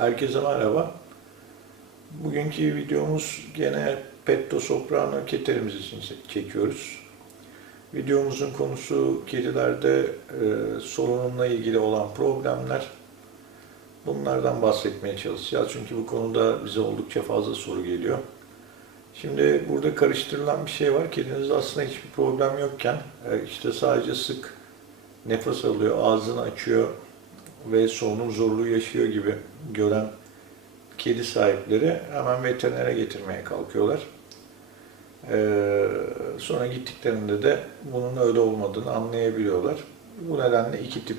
Herkese merhaba. Bugünkü videomuz gene Petto Soprano keterimiz için çekiyoruz. Videomuzun konusu kedilerde e, solunumla ilgili olan problemler. Bunlardan bahsetmeye çalışacağız. Çünkü bu konuda bize oldukça fazla soru geliyor. Şimdi burada karıştırılan bir şey var. Kedinizde aslında hiçbir problem yokken e, işte sadece sık nefes alıyor, ağzını açıyor ve solunum zorluğu yaşıyor gibi gören kedi sahipleri hemen veterinere getirmeye kalkıyorlar. Ee, sonra gittiklerinde de bunun öyle olmadığını anlayabiliyorlar. Bu nedenle iki tip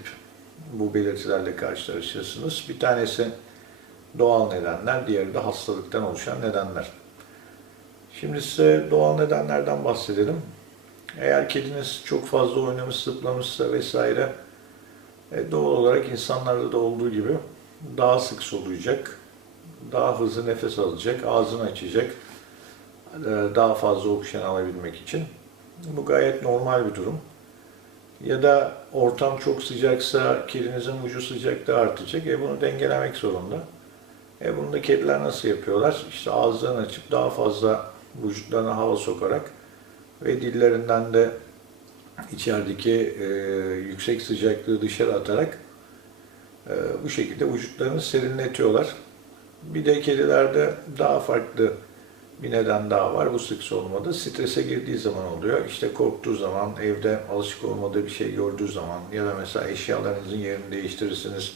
bu belirtilerle karşılaşırsınız. Bir tanesi doğal nedenler, diğeri de hastalıktan oluşan nedenler. Şimdi size doğal nedenlerden bahsedelim. Eğer kediniz çok fazla oynamış, zıplamışsa vesaire e, doğal olarak insanlarda da olduğu gibi daha sık soluyacak, daha hızlı nefes alacak, ağzını açacak, e, daha fazla oksijen alabilmek için. Bu gayet normal bir durum. Ya da ortam çok sıcaksa kedinizin vücut sıcaklığı artacak. E bunu dengelemek zorunda. E bunu da kediler nasıl yapıyorlar? İşte ağızlarını açıp daha fazla vücutlarına hava sokarak ve dillerinden de içerideki e, yüksek sıcaklığı dışarı atarak e, bu şekilde vücutlarını serinletiyorlar. Bir de kedilerde daha farklı bir neden daha var. Bu sık solmada strese girdiği zaman oluyor. İşte korktuğu zaman, evde alışık olmadığı bir şey gördüğü zaman ya da mesela eşyalarınızın yerini değiştirirsiniz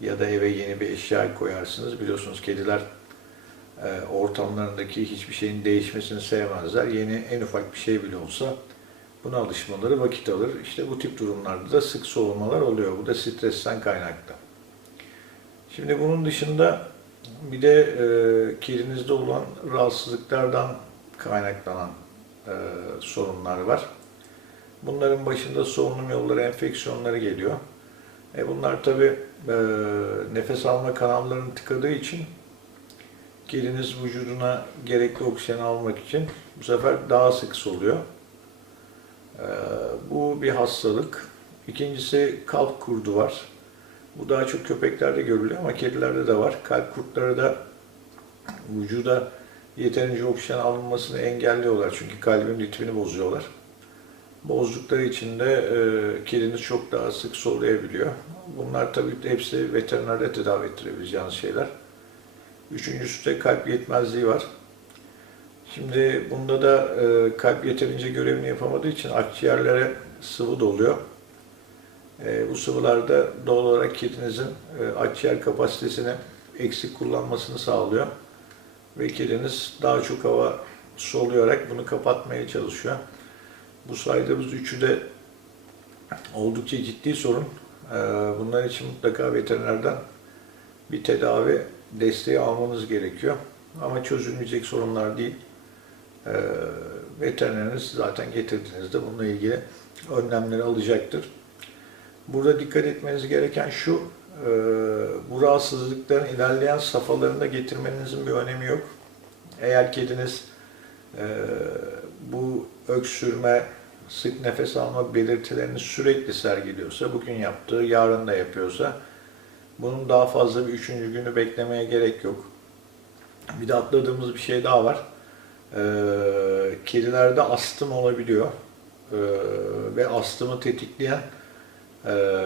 ya da eve yeni bir eşya koyarsınız. Biliyorsunuz kediler e, ortamlarındaki hiçbir şeyin değişmesini sevmezler. Yeni en ufak bir şey bile olsa buna alışmaları vakit alır. İşte bu tip durumlarda da sık soğumalar oluyor. Bu da stresten kaynaklı. Şimdi bunun dışında bir de e, kedinizde olan rahatsızlıklardan kaynaklanan e, sorunlar var. Bunların başında solunum yolları enfeksiyonları geliyor. E bunlar tabi e, nefes alma kanallarının tıkadığı için kediniz vücuduna gerekli oksijen almak için bu sefer daha sık soluyor. Ee, bu bir hastalık. İkincisi kalp kurdu var. Bu daha çok köpeklerde görülüyor ama kedilerde de var. Kalp kurtları da vücuda yeterince oksijen alınmasını engelliyorlar. Çünkü kalbin ritmini bozuyorlar. Bozdukları için de e, kediniz çok daha sık soluyabiliyor. Bunlar tabii hepsi veterinerde tedavi ettirebileceğiniz şeyler. Üçüncüsü de kalp yetmezliği var. Şimdi bunda da e, kalp yeterince görevini yapamadığı için akciğerlere sıvı doluyor. E, bu sıvılarda doğal olarak kedinizin e, akciğer kapasitesini eksik kullanmasını sağlıyor. Ve kediniz daha çok hava soluyarak bunu kapatmaya çalışıyor. Bu saydığımız üçü de oldukça ciddi sorun. E, bunlar için mutlaka veterinerden bir tedavi desteği almanız gerekiyor. Ama çözülmeyecek sorunlar değil. E, veterineriniz zaten getirdiğinizde bununla ilgili önlemleri alacaktır. Burada dikkat etmeniz gereken şu, e, bu rahatsızlıkların ilerleyen safhalarında getirmenizin bir önemi yok. Eğer kediniz e, bu öksürme, sık nefes alma belirtilerini sürekli sergiliyorsa, bugün yaptığı, yarın da yapıyorsa, bunun daha fazla bir üçüncü günü beklemeye gerek yok. Bir de atladığımız bir şey daha var. Ee, kedilerde astım olabiliyor. Ee, ve astımı tetikleyen e,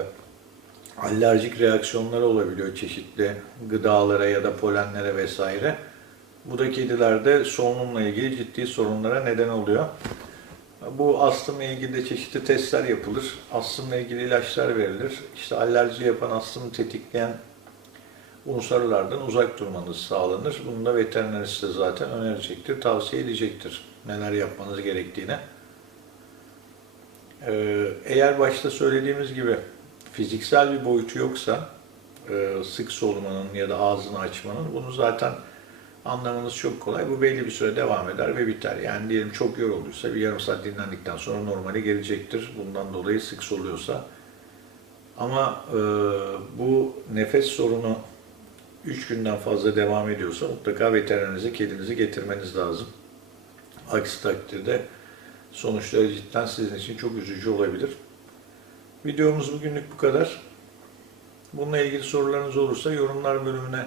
alerjik reaksiyonları olabiliyor çeşitli gıdalara ya da polenlere vesaire. Bu da kedilerde solunumla ilgili ciddi sorunlara neden oluyor. Bu astımla ilgili de çeşitli testler yapılır. Astımla ilgili ilaçlar verilir. İşte alerji yapan, astımı tetikleyen unsurlardan uzak durmanız sağlanır. Bunu da veteriner size zaten önerecektir, tavsiye edecektir neler yapmanız gerektiğine. Ee, eğer başta söylediğimiz gibi fiziksel bir boyutu yoksa, e, sık solumanın ya da ağzını açmanın bunu zaten anlamanız çok kolay. Bu belli bir süre devam eder ve biter. Yani diyelim çok yorulduysa bir yarım saat dinlendikten sonra normale gelecektir. Bundan dolayı sık soluyorsa. Ama e, bu nefes sorunu 3 günden fazla devam ediyorsa mutlaka veterinerinize kedinizi getirmeniz lazım. Aksi takdirde sonuçları cidden sizin için çok üzücü olabilir. Videomuz bugünlük bu kadar. Bununla ilgili sorularınız olursa yorumlar bölümüne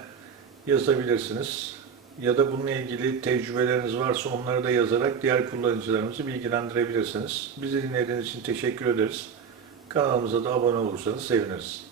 yazabilirsiniz. Ya da bununla ilgili tecrübeleriniz varsa onları da yazarak diğer kullanıcılarımızı bilgilendirebilirsiniz. Bizi dinlediğiniz için teşekkür ederiz. Kanalımıza da abone olursanız seviniriz.